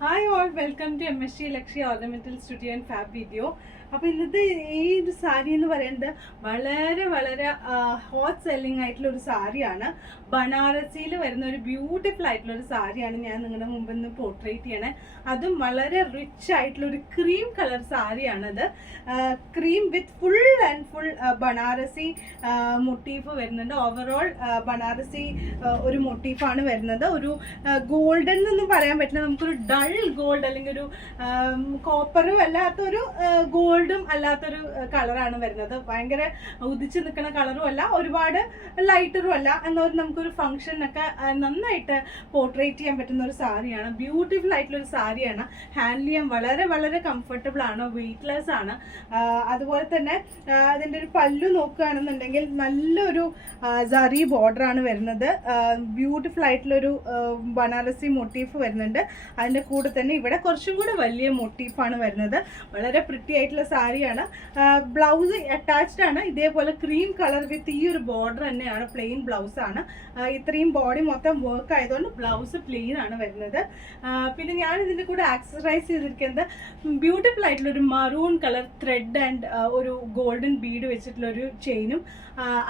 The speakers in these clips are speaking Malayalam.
Hi all, welcome to MSG Lakshya Ornamental Studio and Fab video. അപ്പോൾ ഇന്നത്തെ ഈ ഒരു സാരി എന്ന് പറയുന്നത് വളരെ ഹോട്ട് സെല്ലിംഗ് ആയിട്ടുള്ള ഒരു സാരിയാണ്. ബനാറസിയിൽ വരുന്ന ഒരു ബ്യൂട്ടിഫുൾ ആയിട്ടുള്ള ഒരു സാരിയാണ് ഞാൻ നിങ്ങളുടെ മുമ്പിൽ നിന്ന് പോർട്രേറ്റ് ചെയ്യണേ. അതും വളരെ റിച്ച് ആയിട്ടുള്ള ഒരു ക്രീം കളർ സാരിയാണത്. Cream with full Banarasi motif വരുന്നുണ്ട്. ഓവറോൾ ബനാറസി ഒരു മൊട്ടീഫാണ് വരുന്നത്. ഒരു ഗോൾഡൻ എന്നൊന്നും പറയാൻ പറ്റില്ല, നമുക്കൊരു ഡൾ ഗോൾഡ് അല്ലെങ്കിൽ ഒരു കോപ്പറും അല്ലാത്തൊരു ഗോൾഡും അല്ലാത്തൊരു കളറാണ് വരുന്നത്. ഭയങ്കര ഉദിച്ചു നിൽക്കുന്ന കളറും അല്ല, ഒരുപാട് ലൈറ്ററും അല്ല. എന്നാൽ നമുക്കൊരു ഫംഗ്ഷനൊക്കെ നന്നായിട്ട് പോർട്രേറ്റ് ചെയ്യാൻ പറ്റുന്ന ഒരു സാരിയാണ്. ബ്യൂട്ടിഫുൾ ആയിട്ടുള്ള ഒരു സാരിയാണ്. ഹാൻഡിൽ ചെയ്യാൻ വളരെ കംഫർട്ടബിൾ ആണ്, വെയ്റ്റ്ലെസ് ആണ്. അതുപോലെ തന്നെ അതിൻ്റെ ഒരു പല്ലു നോക്കുകയാണെന്നുണ്ടെങ്കിൽ നല്ലൊരു സറി ബോർഡറാണ് വരുന്നത്. ബ്യൂട്ടിഫുൾ ആയിട്ടുള്ളൊരു ബനാറസി മോട്ടീഫ് വരുന്നുണ്ട്. അതിൻ്റെ കൂടെ തന്നെ ഇവിടെ കുറച്ചും കൂടെ വലിയ മോട്ടീഫാണ് വരുന്നത്. വളരെ പ്രിറ്റി ആയിട്ടുള്ള സാരിയാണ്. ബ്ലൗസ് അറ്റാച്ച്ഡ് ആണ്. ഇതേപോലെ ക്രീം കളർ വിത്ത് ഈ ഒരു ബോർഡർ തന്നെയാണ്. പ്ലെയിൻ ബ്ലൗസ് ആണ്. ഇത്രയും ബോഡി മൊത്തം വർക്ക് ആയതുകൊണ്ട് ബ്ലൗസ് പ്ലെയിൻ ആണ് വരുന്നത്. പിന്നെ ഞാൻ ഇതിൻ്റെ കൂടെ ആക്സസറൈസ് ചെയ്തിരിക്കുന്നത് ബ്യൂട്ടിഫുൾ ആയിട്ടുള്ള ഒരു മറൂൺ കളർ ത്രെഡ് ആൻഡ് ഒരു ഗോൾഡൻ ബീഡ് വെച്ചിട്ടുള്ളൊരു ചെയിനും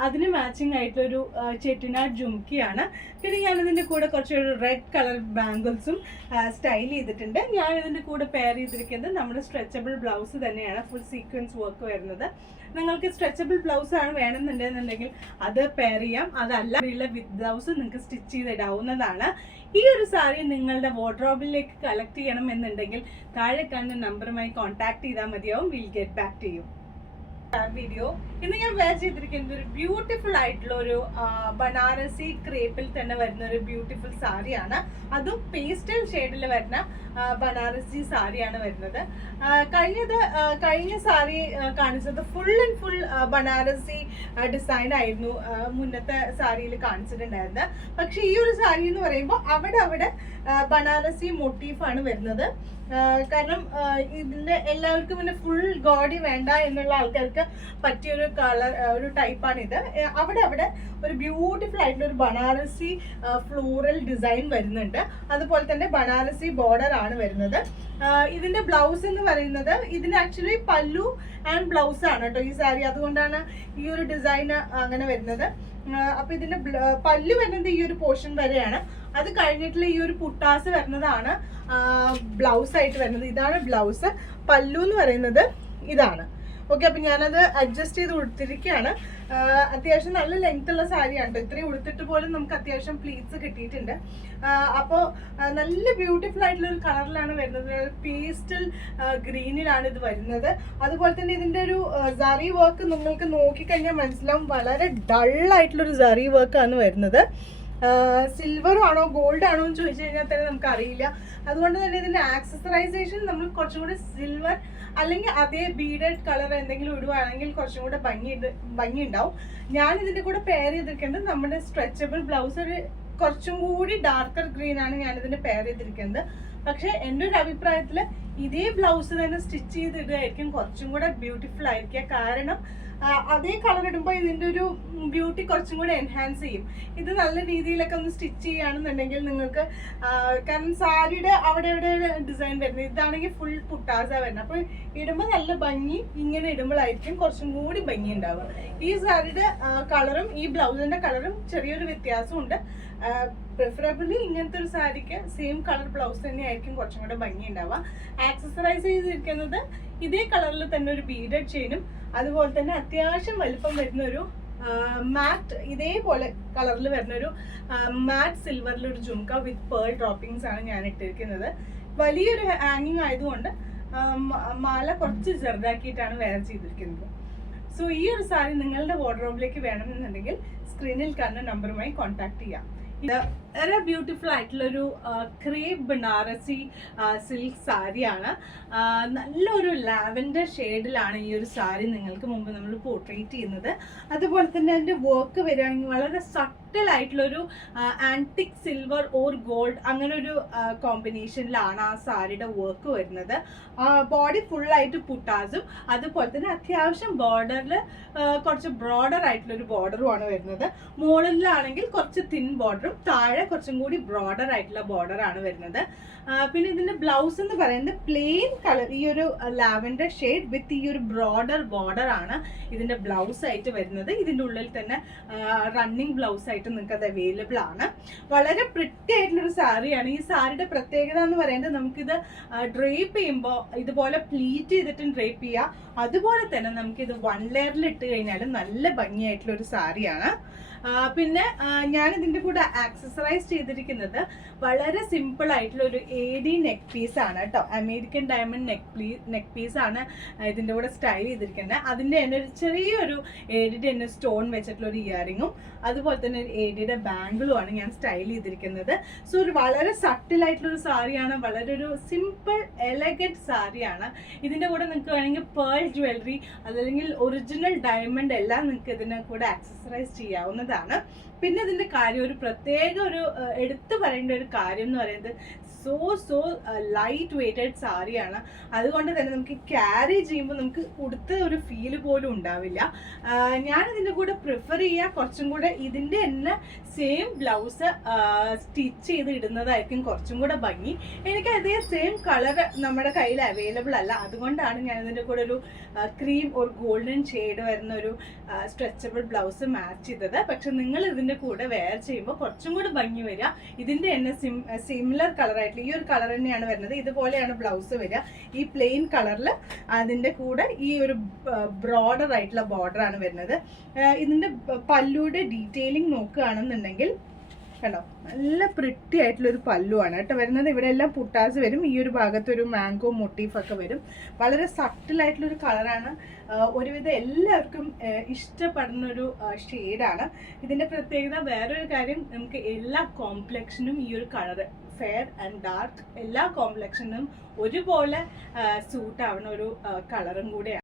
അതിന് മാച്ചിങ് ആയിട്ടുള്ളൊരു ചെട്ടിനാട് ജുംക്കിയാണ്. പിന്നെ ഞാനിതിൻ്റെ കൂടെ കുറച്ചൊരു റെഡ് കളർ ബാംഗിൾസും സ്റ്റൈൽ ചെയ്തിട്ടുണ്ട്. ഞാനിതിൻ്റെ കൂടെ പെയർ ചെയ്തിരിക്കുന്നത് നമ്മുടെ സ്ട്രെച്ചബിൾ ബ്ലൗസ് തന്നെയാണ്. ഫുൾ സീക്വൻസ് വർക്ക് വരുന്നത്. നിങ്ങൾക്ക് സ്ട്രെച്ചബിൾ ബ്ലൗസ് ആണ് വേണമെന്നുണ്ടെന്നുണ്ടെങ്കിൽ അത് പെയർ ചെയ്യാം. അതല്ല വിത്ത് ബ്ലൗസ് നിങ്ങൾക്ക് സ്റ്റിച്ച് ചെയ്തിടാവുന്നതാണ്. ഈ ഒരു സാരി നിങ്ങളുടെ വാർഡ്രോബിലേക്ക് കളക്ട് ചെയ്യണം എന്നുണ്ടെങ്കിൽ താഴെ കാണുന്ന നമ്പറുമായി കോൺടാക്ട് ചെയ്താൽ മതിയാവും. Will get back to you. Video ഇന്ന് ഞാൻ വെയർ ചെയ്തിരിക്കുന്നത് ഒരു ബ്യൂട്ടിഫുൾ ആയിട്ടുള്ള ഒരു ബനാറസി ക്രേപ്പിൽ തന്നെ വരുന്ന ഒരു ബ്യൂട്ടിഫുൾ സാരിയാണ്. അതും പേസ്റ്റൽ ഷെയ്ഡിൽ വരുന്ന ബനാറസി സാരിയാണ് വരുന്നത്. കഴിഞ്ഞ സാരി കാണിച്ചത് ഫുൾ ബനാറസി ഡിസൈൻ ആയിരുന്നു മുന്നത്തെ സാരിയിൽ കാണിച്ചിട്ടുണ്ടായിരുന്നത്. പക്ഷെ ഈ ഒരു സാരി എന്ന് പറയുമ്പോൾ അവിടെ ബനാറസി മോട്ടീഫാണ് വരുന്നത്. കാരണം ഇതിന്റെ എല്ലാവർക്കും പിന്നെ ഫുൾ ഗോഡി വേണ്ട എന്നുള്ള ആൾക്കാർക്ക് പറ്റിയൊരു കളർ ഒരു ടൈപ്പാണിത്. അവിടെ ഒരു ബ്യൂട്ടിഫുൾ ആയിട്ടുള്ള ഒരു ബനാറസി ഫ്ലോറൽ ഡിസൈൻ വരുന്നുണ്ട്. അതുപോലെ തന്നെ ബനാറസി ബോർഡർ ആണ് വരുന്നത്. ഇതിന്റെ ബ്ലൗസ് എന്ന് പറയുന്നത് ഇതിന് ആക്ച്വലി പല്ലു ആൻഡ് ബ്ലൗസ് ആണ് കേട്ടോ ഈ സാരി. അതുകൊണ്ടാണ് ഈ ഒരു ഡിസൈൻ അങ്ങനെ വരുന്നത്. അപ്പൊ ഇതിന്റെ പല്ലു വരുന്നത് ഈ ഒരു പോർഷൻ വരെയാണ്. അത് കഴിഞ്ഞിട്ടുള്ള ഈ ഒരു പുട്ടാസ് വരുന്നതാണ് ബ്ലൗസ് ആയിട്ട് വരുന്നത്. ഇതാണ് ബ്ലൗസ്. പല്ലു എന്ന് പറയുന്നത് ഇതാണ്. ഓക്കെ, അപ്പൊ ഞാനത് അഡ്ജസ്റ്റ് ചെയ്ത് ഉടുത്തിരിക്കുകയാണ്. അത്യാവശ്യം നല്ല ലെങ്ത് ഉള്ള സാരിയാണ്. ഇത്രയും ഉടുത്തിട്ട് പോലും നമുക്ക് അത്യാവശ്യം പ്ലീറ്റ്സ് കിട്ടിയിട്ടുണ്ട്. അപ്പോൾ നല്ല ബ്യൂട്ടിഫുൾ ആയിട്ടുള്ള ഒരു കളറിലാണ് വരുന്നത്. പേസ്റ്റൽ ഗ്രീനിലാണ് ഇത് വരുന്നത്. അതുപോലെ തന്നെ ഇതിന്റെ ഒരു സറി വർക്ക് നിങ്ങൾക്ക് നോക്കിക്കഴിഞ്ഞാൽ മനസ്സിലാവും. വളരെ ഡള്ളായിട്ടുള്ളൊരു സറി വർക്കാണ് വരുന്നത്. സിൽവർ ആണോ ഗോൾഡ് ആണോ എന്ന് ചോദിച്ചു കഴിഞ്ഞാൽ തന്നെ നമുക്ക് അറിയില്ല. അതുകൊണ്ട് തന്നെ ഇതിന്റെ ആക്സസറൈസേഷൻ നമ്മൾ കുറച്ചും കൂടി സിൽവർ അല്ലെങ്കിൽ അതേ ബീഡഡ് കളർ എന്തെങ്കിലും ഇടുവാണെങ്കിൽ കുറച്ചും കൂടെ ഭംഗി ഉണ്ടാവും. ഞാൻ ഇതിന്റെ കൂടെ പെയർ ചെയ്തിരിക്കുന്നത് നമ്മുടെ സ്ട്രെച്ചബിൾ ബ്ലൗസ് ഒരു കുറച്ചും കൂടി ഡാർക്കർ ഗ്രീൻ ആണ് ഞാനിതിന്റെ പെയർ ചെയ്തിരിക്കുന്നത്. പക്ഷെ എൻ്റെ ഒരു അഭിപ്രായത്തിൽ ഇതേ ബ്ലൗസ് തന്നെ സ്റ്റിച്ച് ചെയ്തിടുകയായിരിക്കും കുറച്ചും കൂടെ ബ്യൂട്ടിഫുൾ ആയിരിക്കുക. കാരണം അതേ കളർ ഇടുമ്പോൾ ഇതിൻ്റെ ഒരു ബ്യൂട്ടി കുറച്ചും കൂടെ എൻഹാൻസ് ചെയ്യും. ഇത് നല്ല രീതിയിലൊക്കെ ഒന്ന് സ്റ്റിച്ച് ചെയ്യുകയാണെന്നുണ്ടെങ്കിൽ നിങ്ങൾക്ക്, കാരണം സാരിയുടെ അവിടെ ഡിസൈൻ വരുന്നത്, ഇതാണെങ്കിൽ ഫുൾ പുട്ടാസ വരുന്നത്. അപ്പോൾ ഇടുമ്പോൾ നല്ല ഭംഗി, ഇങ്ങനെ ഇടുമ്പോഴായിരിക്കും കുറച്ചും കൂടി ഭംഗി ഉണ്ടാവുക. ഈ സാരിയുടെ കളറും ഈ ബ്ലൗസിന്റെ കളറും ചെറിയൊരു വ്യത്യാസമുണ്ട്. പ്രിഫറബിളി ഇങ്ങനത്തെ ഒരു സാരിക്ക് സെയിം കളർ ബ്ലൗസ് തന്നെയായിരിക്കും കുറച്ചും കൂടെ ഭംഗി ഉണ്ടാവുക. ആക്സസറൈസ് ചെയ്തിരിക്കുന്നത് ഇതേ കളറിൽ തന്നെ ഒരു ബീഡഡ് ചെയിനും അതുപോലെ തന്നെ അത്യാവശ്യം വലുപ്പം വരുന്ന ഒരു മാറ്റ് ഇതേപോലെ കളറിൽ വരുന്ന ഒരു മാറ്റ് സിൽവറിലൊരു ജുംക്ക വിത്ത് പേൾ ഡ്രോപ്പിംഗ്സ് ആണ് ഞാൻ ഇട്ടിരിക്കുന്നത്. വലിയൊരു ഹാങ്ങിങ് ആയതുകൊണ്ട് മാല കുറച്ച് ചെറുതാക്കിയിട്ടാണ് വെയർ ചെയ്തിരിക്കുന്നത്. സോ ഈ ഒരു സാരി നിങ്ങളുടെ വാർഡ്രോബിലേക്ക് വേണമെന്നുണ്ടെങ്കിൽ സ്ക്രീനിൽ കാണുന്ന നമ്പറുമായി കോൺടാക്ട് ചെയ്യാം. വളരെ ബ്യൂട്ടിഫുൾ ആയിട്ടുള്ളൊരു ക്രേപ്പ് ബനാറസി സിൽക്ക് സാരിയാണ്. നല്ലൊരു ലാവൻഡർ ഷെയ്ഡിലാണ് ഈ ഒരു സാരി നിങ്ങൾക്ക് മുമ്പ് നമ്മൾ പോർട്രേറ്റ് ചെയ്യുന്നത്. അതുപോലെ തന്നെ അതിൻ്റെ വർക്ക് വരികയാണെങ്കിൽ വളരെ സട്ടിൽ ആയിട്ടുള്ളൊരു ആൻറ്റിക് സിൽവർ ഓർ ഗോൾഡ് അങ്ങനെ ഒരു കോമ്പിനേഷനിലാണ് ആ സാരിയുടെ വർക്ക് വരുന്നത്. ബോഡി ഫുള്ളായിട്ട് പുട്ടാസും അതുപോലെ തന്നെ അത്യാവശ്യം ബോർഡറിൽ കുറച്ച് ബ്രോഡർ ആയിട്ടുള്ളൊരു ബോർഡറുമാണ് വരുന്നത്. മുകളിലാണെങ്കിൽ കുറച്ച് തിൻ ബോർഡറും താഴെ കുറച്ചും കൂടി ബ്രോഡർ ആയിട്ടുള്ള ബോർഡർ ആണ് വരുന്നത്. പിന്നെ ഇതിന്റെ ബ്ലൗസ് എന്ന് പറയുന്നത് പ്ലെയിൻ കളർ, ഈ ഒരു ലാവൻഡർ ഷെയ്ഡ് വിത്ത് ഈ ഒരു ബ്രോഡർ ബോർഡർ ആണ് ഇതിന്റെ ബ്ലൗസ് ആയിട്ട് വരുന്നത്. ഇതിന്റെ ഉള്ളിൽ തന്നെ റണ്ണിങ് ബ്ലൗസ് ആയിട്ട് നിങ്ങൾക്ക് അത് അവൈലബിൾ ആണ്. വളരെ പ്രിറ്റി ആയിട്ടുള്ളൊരു സാരിയാണ്. ഈ സാരിയുടെ പ്രത്യേകത എന്ന് പറയുന്നത് നമുക്കിത് ഡ്രേപ്പ് ചെയ്യുമ്പോൾ ഇതുപോലെ പ്ലീറ്റ് ചെയ്തിട്ടും ഡ്രേപ്പ് ചെയ്യാം. അതുപോലെ തന്നെ നമുക്കിത് 1 ലെയറിൽ ഇട്ട് കഴിഞ്ഞാൽ നല്ല ഭംഗിയായിട്ടുള്ള ഒരു സാരിയാണ്. പിന്നെ ഞാൻ ഇതിൻ്റെ കൂടെ ആക്സസറൈസ് ചെയ്തിരിക്കുന്നത് വളരെ സിമ്പിൾ ആയിട്ടുള്ള ഒരു AD നെക്ക് പീസ് ആണ് കേട്ടോ. അമേരിക്കൻ ഡയമണ്ട് നെക്ക് പീസ് ആണ് ഇതിൻ്റെ കൂടെ സ്റ്റൈൽ ചെയ്തിരിക്കുന്നത്. അതിൻ്റെ തന്നെ ഒരു ചെറിയൊരു AD തന്നെ സ്റ്റോൺ വെച്ചിട്ടുള്ള ഒരു ഇയറിങ്ങും അതുപോലെ തന്നെ ഒരു AD ബാംഗിളും ആണ് ഞാൻ സ്റ്റൈൽ ചെയ്തിരിക്കുന്നത്. സോ ഒരു വളരെ സട്ടിലായിട്ടുള്ളൊരു സാരിയാണ്, വളരെ ഒരു സിമ്പിൾ എലഗൻറ്റ് സാരിയാണ്. ഇതിൻ്റെ കൂടെ നിങ്ങൾക്ക് വേണമെങ്കിൽ പേൾ ജ്വല്ലറി അതല്ലെങ്കിൽ ഒറിജിനൽ ഡയമണ്ട് എല്ലാം നിങ്ങൾക്ക് ഇതിനെ കൂടെ ആക്സസറൈസ് ചെയ്യാവുന്നതാണ്. പിന്നെ ഇതിന്റെ കാര്യം ഒരു പ്രത്യേക ഒരു എടുത്തു പറയേണ്ട ഒരു കാര്യം എന്ന് പറയുന്നത് സോ ലൈറ്റ് വെയ്റ്റഡ് സാരിയാണ്. അതുകൊണ്ട് തന്നെ നമുക്ക് ക്യാരി ചെയ്യുമ്പോൾ നമുക്ക് ഉടുത്ത ഒരു ഫീല് പോലും ഉണ്ടാവില്ല. ഞാൻ ഇതിൻ്റെ കൂടെ പ്രിഫർ ചെയ്യുക കുറച്ചും കൂടെ ഇതിൻ്റെ തന്നെ സെയിം ബ്ലൗസ് സ്റ്റിച്ച് ചെയ്ത് ഇടുന്നതായിരിക്കും കുറച്ചും കൂടെ ഭംഗി. എനിക്ക് അതേ സെയിം കളർ നമ്മുടെ കയ്യിൽ അവൈലബിൾ അല്ല, അതുകൊണ്ടാണ് ഞാൻ ഇതിൻ്റെ കൂടെ ഒരു ക്രീം ഒരു ഗോൾഡൻ ഷെയ്ഡ് വരുന്ന ഒരു സ്ട്രെച്ചബിൾ ബ്ലൗസ് മാച്ച് ചെയ്തത്. പക്ഷെ നിങ്ങൾ ഇതിൻ്റെ കൂടെ വെയർ ചെയ്യുമ്പോൾ കുറച്ചും കൂടെ ഭംഗി വരിക. ഇതിൻ്റെ തന്നെ സിമിലർ കളറായിട്ട് ഈ ഒരു കളർ തന്നെയാണ് വരുന്നത്. ഇതുപോലെയാണ് ബ്ലൗസ് വരിക. ഈ പ്ലെയിൻ കളറിൽ അതിൻ്റെ കൂടെ ഈ ഒരു ബ്രോഡർ ആയിട്ടുള്ള ബോർഡർ ആണ് വരുന്നത്. ഇതിൻ്റെ പല്ലുയുടെ ഡീറ്റെയിലിംഗ് നോക്കുകയാണെന്നുണ്ടെങ്കിൽ കണ്ടോ, നല്ല പ്രിറ്റി ആയിട്ടുള്ളൊരു പല്ലുവാണ് കേട്ടോ വരുന്നത്. ഇവിടെ എല്ലാം പുട്ടാസ് വരും, ഈ ഒരു ഭാഗത്തൊരു മാംഗോ മോട്ടീഫൊക്കെ വരും. വളരെ സട്ടിലായിട്ടുള്ളൊരു കളറാണ്. ഒരുവിധം എല്ലാവർക്കും ഇഷ്ടപ്പെടുന്നൊരു ഷെയ്ഡാണ്. ഇതിൻ്റെ പ്രത്യേകത വേറൊരു കാര്യം, നമുക്ക് എല്ലാ കോംപ്ലക്ഷനും ഈ ഒരു കളർ ഫെയർ ആൻഡ് ഡാർക്ക് എല്ലാ കോംപ്ലക്ഷനും ഒരുപോലെ സൂട്ട് ആവുന്ന ഒരു കളറും കൂടെയാണ്.